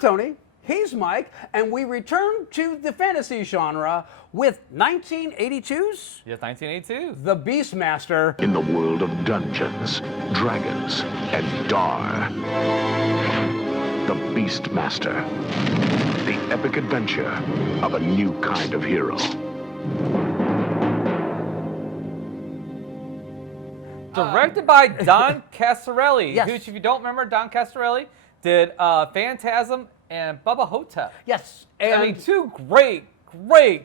Tony. He's Mike, and we return to the fantasy genre with 1982's... Yes, 1982. The Beastmaster. In the world of Dungeons, Dragons, and Dar. The Beastmaster. The epic adventure of a new kind of hero. Directed by Don Casarelli, Yes. which, if you don't remember, Don Casarelli did Phantasm and Bubba Hotep. Yes. And I mean, two great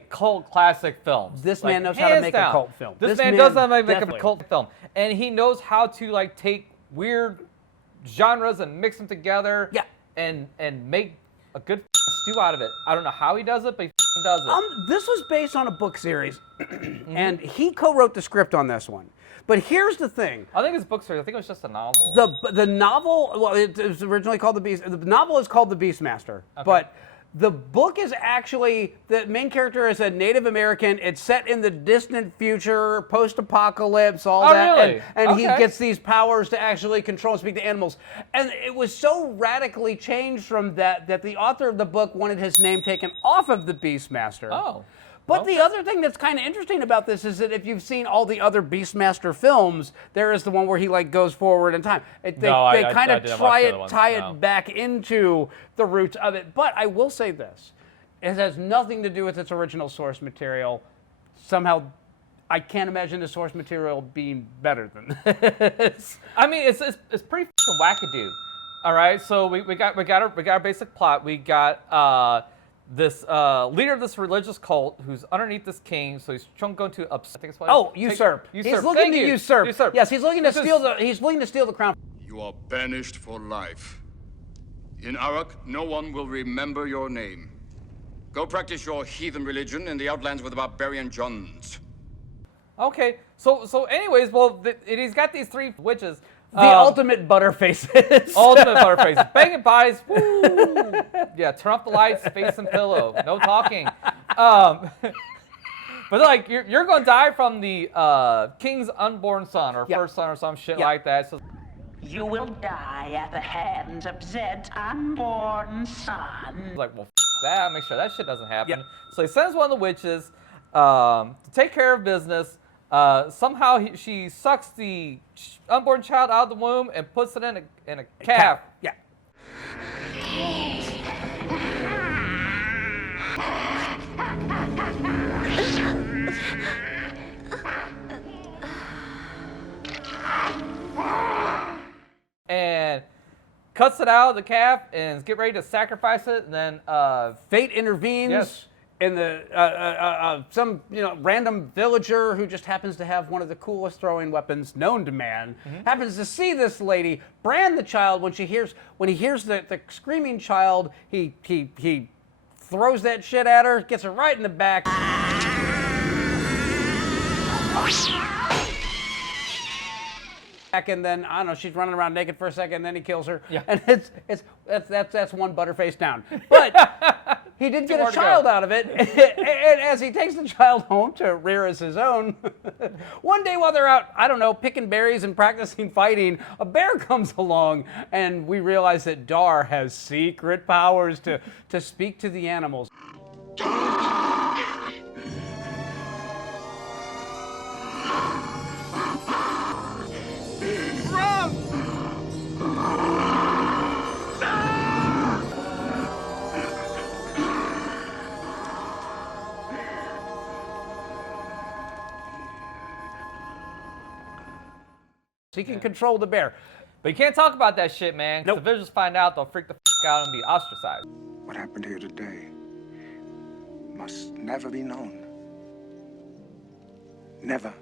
cult classic films. This man knows how to hands make down. a cult film. This man does know how to make definitely. a cult film. And he knows how to, like, take weird genres and mix them together. Yeah. And make a good stew out of it. I don't know how he does it, but he does it. This was based on a book series, and he co-wrote the script on this one. But here's the thing. I think it's a book series. I think it was just a novel. The novel, well, it was originally called The novel is called The Beastmaster, but the book is actually, the main character is a Native American. It's set in the distant future, post-apocalypse, all that. Really? And he gets these powers to actually control and speak to animals. And it was so radically changed from that the author of the book wanted his name taken off of The Beastmaster. Oh. But the other thing that's kind of interesting about this is that if you've seen all the other Beastmaster films, there is the one where he like goes forward in time. They kind of tie it back into the roots of it. But I will say this: it has nothing to do with its original source material. Somehow, I can't imagine the source material being better than this. I mean, it's pretty fucking wackadoo. All right, so we got our basic plot. We got this leader of this religious cult who's underneath this king, so he's trying to go to upset. Usurp. He's looking to usurp. Yes, he's looking to steal he's looking to steal the crown. You are banished for life. In Arak, no one will remember your name. Go practice your heathen religion in the outlands with the barbarian Johns. Okay, so anyways, well, he's got these three witches. The ultimate butterfaces. Ultimate butterfaces. Banging bodies. Woo! Yeah, turn off the lights, face and pillow. No talking. But like, you're going to die from the king's unborn son or first son or some shit like that. So you will die at the hands of Zed's unborn son. Like, well, that. Make sure that shit doesn't happen. So he sends one of the witches to take care of business. Somehow she sucks the unborn child out of the womb and puts it in a calf. Yeah. And cuts it out of the calf and get ready to sacrifice it. And then fate intervenes. Yes. And some random villager who just happens to have one of the coolest throwing weapons known to man happens to see this lady brand the child. When he hears the screaming child, he throws that shit at her, gets her right in the back. And then I don't know, she's running around naked for a second, and then he kills her. Yeah. And that's one butterface down. But he did get a child out of it, and as he takes the child home to rear as his own, one day while they're out, I don't know, picking berries and practicing fighting, a bear comes along, and we realize that Dar has secret powers to speak to the animals. So he can control the bear. But you can't talk about that shit, man. Nope. The villagers find out, they'll freak the fuck out and be ostracized. What happened here today must never be known. Never.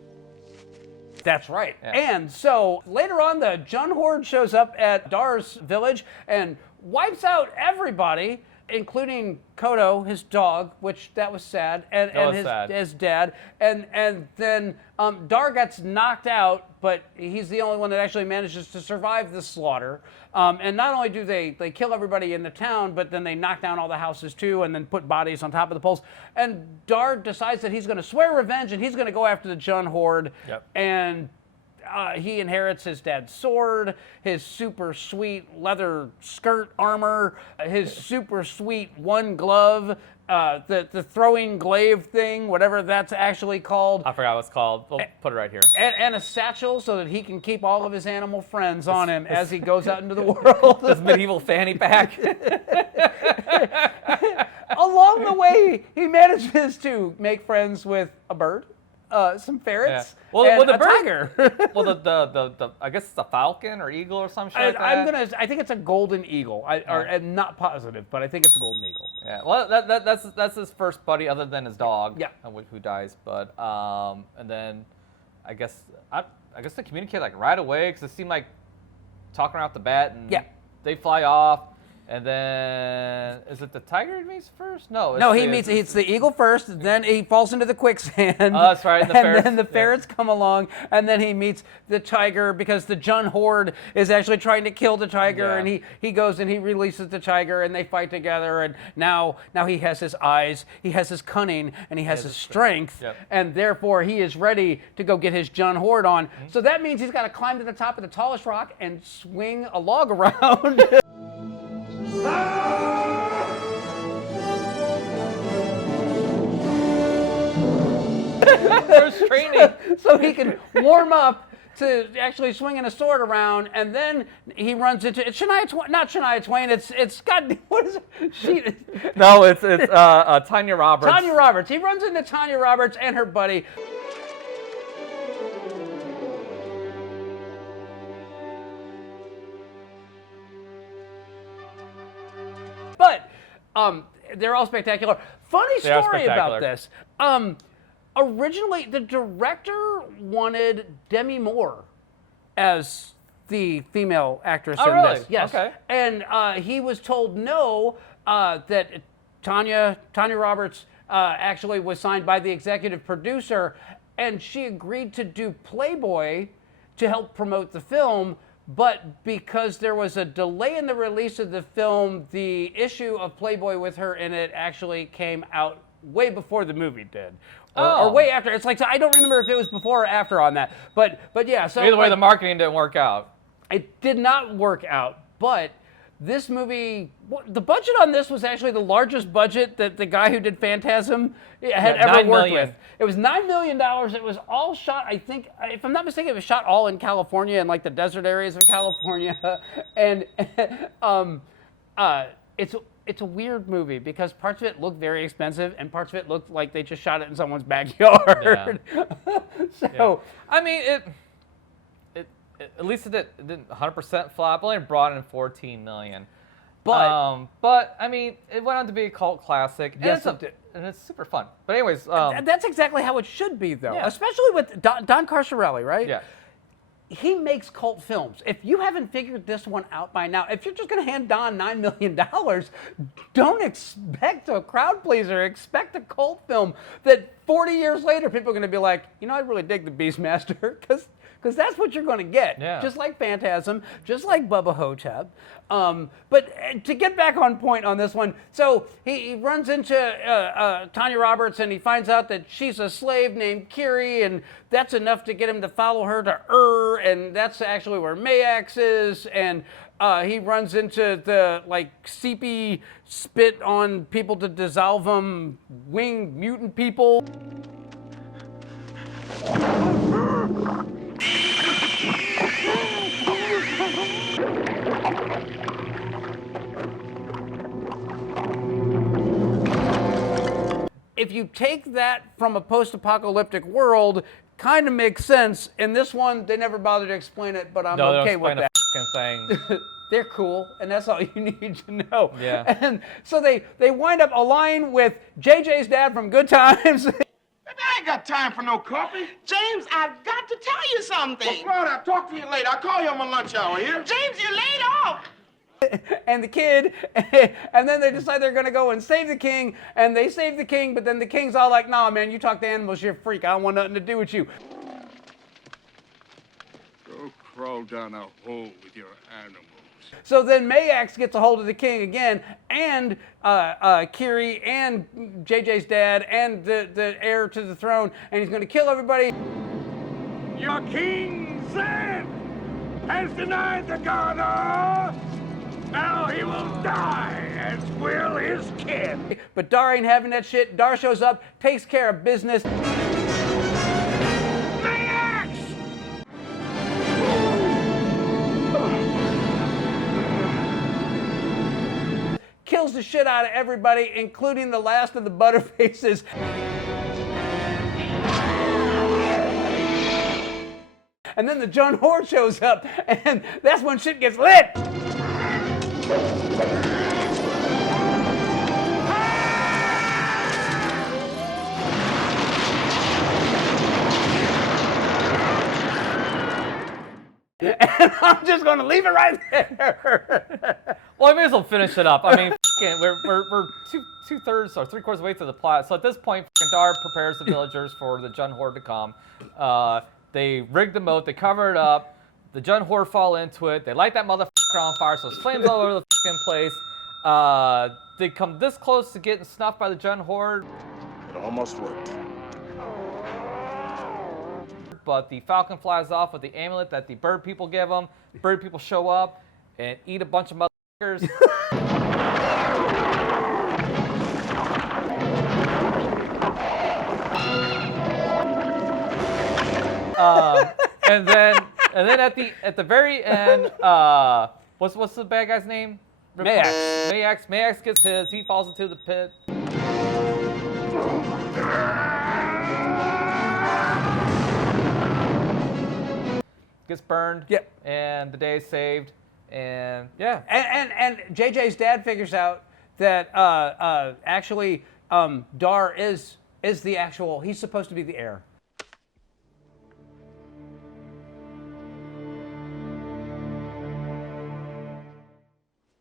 That's right. Yeah. And so later on, the Jun Horde shows up at Dar's village and wipes out everybody, including Kodo, his dog, which that was sad, and his dad. And then Dar gets knocked out, but he's the only one that actually manages to survive the slaughter. And not only do they kill everybody in the town, but then they knock down all the houses too, and then put bodies on top of the poles. And Dar decides that he's going to swear revenge, and he's going to go after the Jun Horde. Yep. And he inherits his dad's sword, his super sweet leather skirt armor, his super sweet one glove, the throwing glaive thing, whatever that's actually called. I forgot what it's called. We'll put it right here. And a satchel so that he can keep all of his animal friends on him as he goes out into the world. This medieval fanny pack. Along the way, he manages to make friends with a bird, some ferrets, and a tiger. Well, the I guess it's a falcon or eagle or some shit like that. I think it's a golden eagle. I'm not positive, but I think it's a golden eagle. Yeah. Well, that's his first buddy other than his dog. Yeah. Who dies, but and then I guess they communicate like right away because it seemed like talking around the bat and they fly off. And then, is it the tiger he meets first? No. It's the eagle first, then he falls into the quicksand. Oh, that's right. And then the ferrets come along, and then he meets the tiger because the Jun horde is actually trying to kill the tiger, and he goes and he releases the tiger, and they fight together, and now he has his eyes, he has his cunning, and he has his strength, and therefore he is ready to go get his Jun horde on. So that means he's got to climb to the top of the tallest rock and swing a log around. There's training. So he can warm up to actually swinging a sword around, and then he runs into not Shania Twain. It's God. What is it? No, it's Tanya Roberts. Tanya Roberts. He runs into Tanya Roberts and her buddy. But they're all spectacular. Funny story about this. Originally, the director wanted Demi Moore as the female actress in this. Yes. Okay. And he was told no, that Tanya Roberts actually was signed by the executive producer, and she agreed to do Playboy to help promote the film. But because there was a delay in the release of the film, the issue of Playboy with her in it actually came out way before the movie did. Or way after. It's like, so I don't remember if it was before or after on that. But yeah. So either way, the marketing didn't work out. It did not work out. But this movie, the budget on this was actually the largest budget that the guy who did Phantasm had ever worked with. It was $9 million. It was all shot, I think, if I'm not mistaken, it was shot all in California and like the desert areas of California. And it's a weird movie because parts of it look very expensive and parts of it look like they just shot it in someone's backyard. I mean, at least it didn't 100% flop. It only brought in $14 million. But I mean, it went on to be a cult classic. Yes, and it's super fun. But anyways, that's exactly how it should be, though. Yeah. Especially with Don Carcerelli, right? Yeah. He makes cult films. If you haven't figured this one out by now, if you're just going to hand Don $9 million, don't expect a crowd pleaser. Expect a cult film that 40 years later, people are going to be like, I really dig the Beastmaster, because that's what you're going to get. Yeah. Just like Phantasm, just like Bubba Hotep. But to get back on point on this one, so he runs into Tanya Roberts and he finds out that she's a slave named Kiri, and that's enough to get him to follow her to Ur, and that's actually where Mayax is, and he runs into the seepy spit on people to dissolve them winged mutant people. If you take that from a post-apocalyptic world, kind of makes sense. In this one, they never bothered to explain it, but I'm okay with that. Thing. They're cool, and that's all you need to know. Yeah. And so they wind up aligned with JJ's dad from Good Times. I ain't got time for no coffee. James, I've got to tell you something. Well, Claude, I'll talk to you later. I'll call you on my lunch hour here. James, you're laid off. And the kid, and then they decide they're going to go and save the king, and they save the king, but then the king's all like, nah, man, you talk to animals, you're a freak. I don't want nothing to do with you. Go crawl down a hole with your animals. So then Mayax gets a hold of the king again, and Kiri, and JJ's dad, and the heir to the throne, and he's going to kill everybody. Your king's sin has denied the God. Now he will die, as will his kin. But Dar ain't having that shit. Dar shows up, takes care of business. Kills the shit out of everybody, including the last of the Butterfaces. And then the John Horde shows up, and that's when shit gets lit. And I'm just going to leave it right there. Well, I may as well finish it up. I mean, we're two-thirds or three-quarters of the way through the plot. So at this point, Dar prepares the villagers for the Jun Horde to come. They rig the moat. They cover it up. The Jun Horde fall into it. They light that motherfucker on fire, so it's flames all over the fucking place. They come this close to getting snuffed by the Jun Horde. It almost worked. But the falcon flies off with the amulet that the bird people give them. Bird people show up and eat a bunch of motherfuckers. And then at the very end, what's the bad guy's name? Mayax. Mayax gets his. He falls into the pit. Gets burned. Yep. And the day is saved. And yeah. And JJ's dad figures out that actually Dar is the actual. He's supposed to be the heir.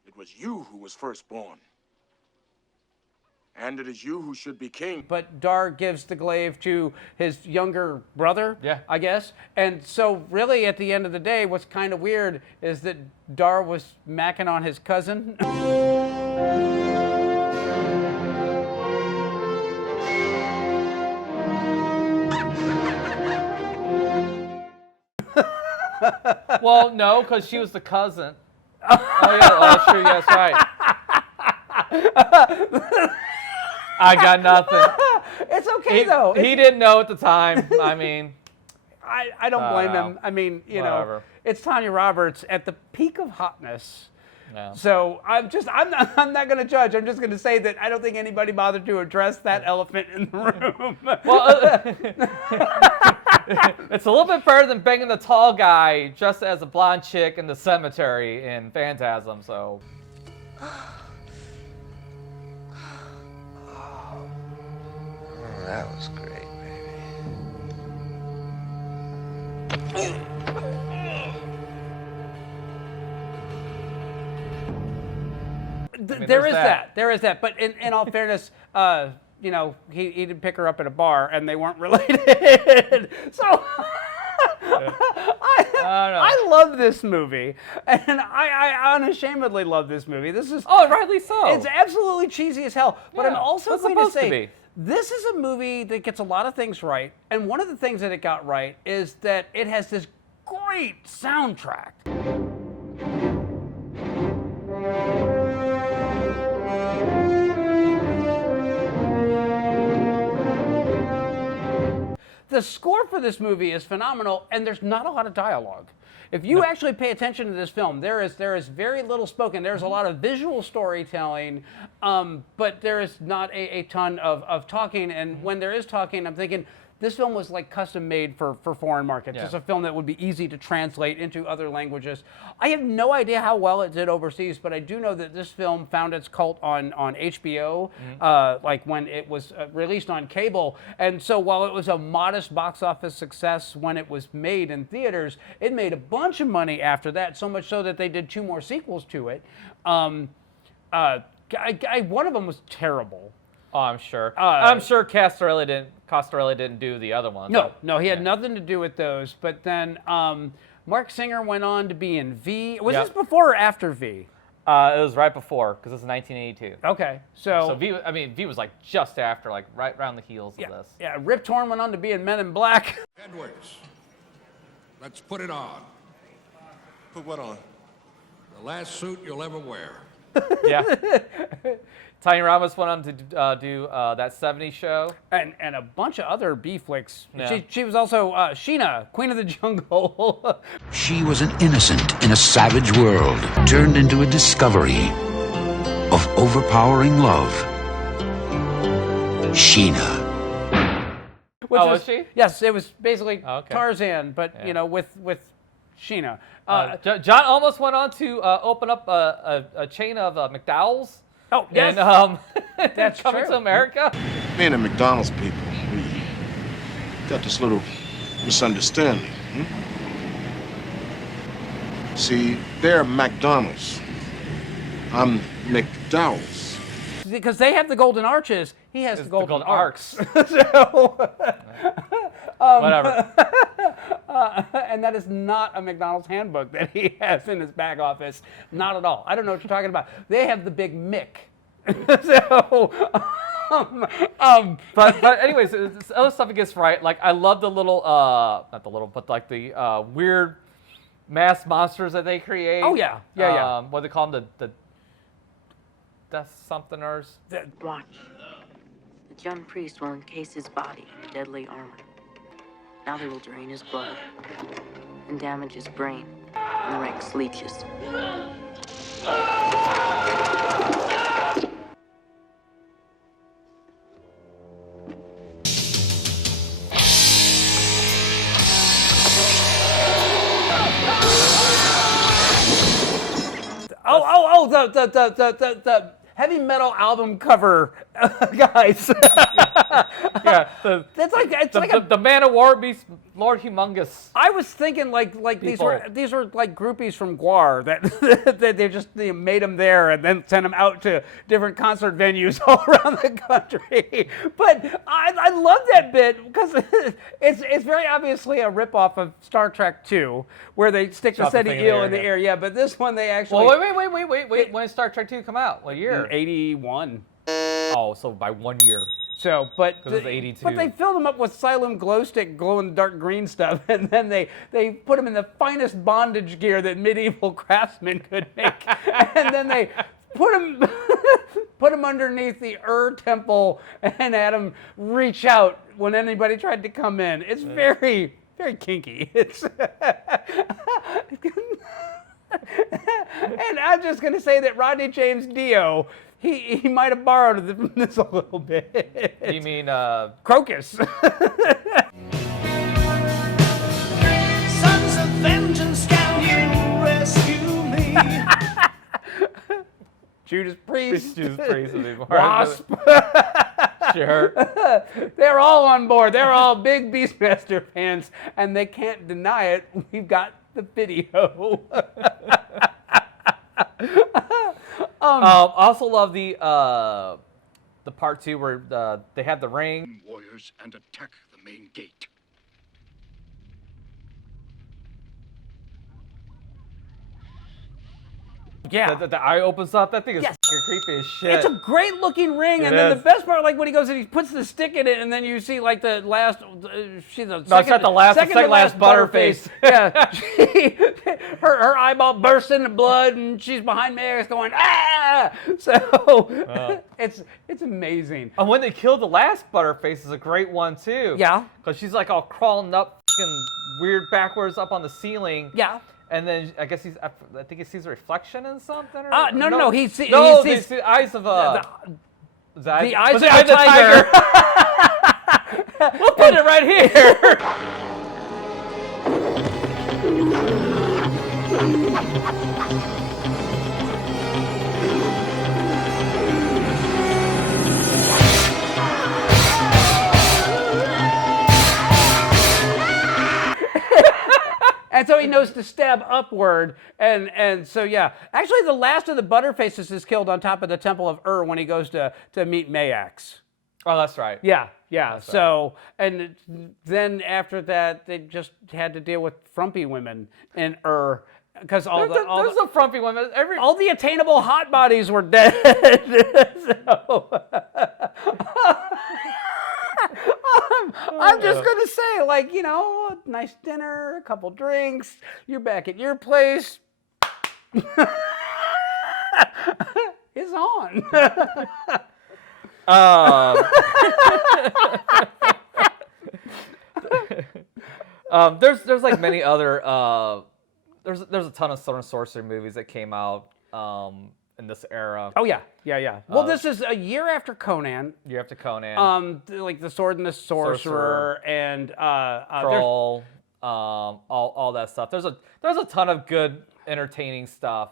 It was you who was first born. And it is you who should be king. But Dar gives the glaive to his younger brother, I guess. And so really at the end of the day, what's kind of weird is that Dar was macking on his cousin. Well, no, because she was the cousin. Oh yeah, that's true. Yes, right. I got nothing. It's okay though. He didn't know at the time. I mean, I don't blame him. I mean, you know, it's Tanya Roberts at the peak of hotness. No. So I'm not going to judge. I'm just going to say that I don't think anybody bothered to address that elephant in the room. Well, it's a little bit better than banging the tall guy just as a blonde chick in the cemetery in Phantasm. So. That was great, baby. There is that. But in all fairness, you know, he didn't pick her up at a bar, and they weren't related. So I love this movie, and I unashamedly love this movie. This is rightly so. It's absolutely cheesy as hell. But I'm also going to say, be. This is a movie that gets a lot of things right, and one of the things that it got right is that it has this great soundtrack. The score for this movie is phenomenal, and there's not a lot of dialogue. If you actually pay attention to this film, there is very little spoken. There's a lot of visual storytelling, but there is not a ton of talking. And when there is talking, I'm thinking this film was like custom made for foreign markets. It's a film that would be easy to translate into other languages. I have no idea how well it did overseas, but I do know that this film found its cult on HBO, like when it was released on cable. And so while it was a modest box office success when it was made in theaters, it made a bunch of money after that, so much so that they did 2 more sequels to it. One of them was terrible. Oh, I'm sure. I'm sure Costarelli didn't do the other one. No, he had nothing to do with those. But then Marc Singer went on to be in V. Was this before or after V? It was right before, because this is 1982. Okay, so V was like just after, like right around the heels of this. Yeah, Rip Torn went on to be in Men in Black. Edwards, Let's put it on. Put what on? The last suit you'll ever wear. Yeah. Tanya Roberts went on to do that 70s show. And a bunch of other B flicks. Yeah. She was also Sheena, Queen of the Jungle. She was an innocent in a savage world, turned into a discovery of overpowering love. Sheena. Was she? Yes, it was basically Okay. Tarzan, but Yeah. with Sheena. John almost went on to open up a chain of McDowell's. Oh, yes. And That's coming true. to America. Me and the McDonald's people, we got this little misunderstanding. See, they're McDonald's. I'm McDowell's. Because they have the golden arches, he has the golden arcs. Whatever. And that is not a McDonald's handbook that he has in his back office. Not at all. I don't know what you're talking about. They have the big Mick. But anyways, this other stuff he gets right. Like I love the little, not the little, but like the weird mass monsters that they create. Oh yeah, yeah. What do they call them? The death somethingers. Watch. The young priest will encase his body in deadly armor. Now they will drain his blood and damage his brain and the ranks leeches. The heavy metal album cover guys. Yeah, That's like it's like the Man of War Beast Lord Humongous. I was thinking like these were like groupies from Guar that they just made them there and then sent them out to different concert venues all around the country. But I love that bit because it's very obviously a ripoff of Star Trek II, where they stick the steady eel in the air. Yeah, but this one they actually. Well, wait. When did Star Trek II come out? What year? 81. Oh, so by 1 year. So, but Because it's 82. But they filled them up with Xylem glow stick, glow in the dark green stuff, and then they put them in the finest bondage gear that medieval craftsmen could make, and then they put them underneath the temple and had them reach out when anybody tried to come in. It's very, very kinky. It's and I'm just gonna say that Rodney James Dio. He might have borrowed this a little bit. You mean Crocus? Sons of vengeance, can you rescue me? Judas Priest. Judas Priest would be more. Wasp. Sure. They're all on board. They're all big Beastmaster fans, and they can't deny it. We've got the video. I also love the part 2 where they have the ring. Warriors and attack the main gate. Yeah. The eye opens up. That thing is Yes. creepy as shit. It's a great looking ring, It and then is. the best part, like when he goes and he puts the stick in it, and then you see like the last, she's the it's not the last, second the second last Butterface. Yeah, her eyeball bursts into blood, and she's behind Max going ah. So it's amazing. And when they killed the last Butterface is a great one too. Yeah. Because she's like all crawling up, fucking weird backwards up on the ceiling. Yeah. And then I guess I think he sees a reflection in something. Or, No. He sees the eyes of the the eyes of a tiger. We'll put it right here. And so he knows to stab upward, and so yeah. Actually, the last of the Butterfaces is killed on top of the Temple of when he goes to meet Mayax. Oh, that's right. Yeah. That's So, and then after that, they just had to deal with frumpy women in because There's no frumpy women. all the attainable hot bodies were dead. I'm just going to say, like, you know, a nice dinner, a couple drinks, you're back at your place. It's on. There's like many other there's a ton of sword and sorcery movies that came out in this era. Oh yeah. Well, this is a year after Conan. Like the Sword and the Sorcerer and Kroll, all that stuff. There's a ton of good entertaining stuff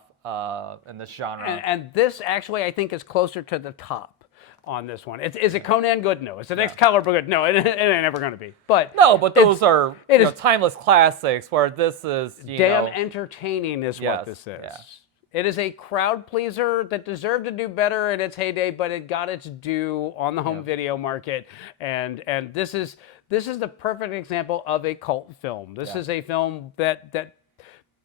in this genre. And this actually I think is closer to the top on this one. Is it Conan good? No. Is it Excalibur good? No, it ain't ever going to be. But those are timeless classics where this is damn entertaining is what this is. Yeah. It is a crowd pleaser that deserved to do better in its heyday, but it got its due on the home video market. And this is the perfect example of a cult film. This is a film that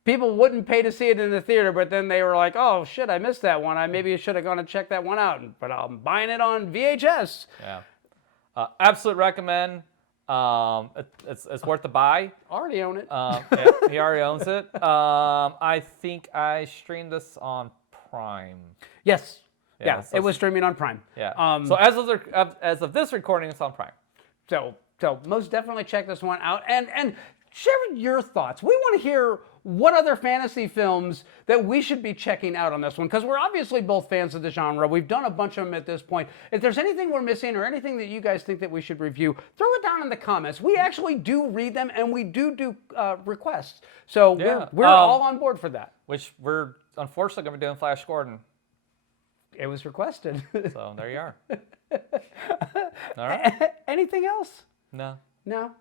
people wouldn't pay to see it in the theater, but then they were like, oh shit, I missed that one. I maybe should have gone and checked that one out, but I'm buying it on VHS. Yeah. Absolute recommend. It's worth the buy. Already own it. He already owns it. I think I streamed this on Prime. Yes. Yeah, it was streaming on Prime. Yeah. So as of this recording, it's on Prime. So most definitely check this one out and share your thoughts. We want to hear what other fantasy films that we should be checking out on this one, because we're obviously both fans of the genre. We've done a bunch of them at this point. If there's anything we're missing or anything that you guys think that we should review, throw it down in the comments. We actually do read them, and we do requests. So we're all on board for that. Which we're unfortunately going to be doing Flash Gordon. It was requested. So there you are. All right. Anything else? No. No?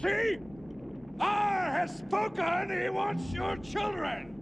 See? I has spoken. He wants your children.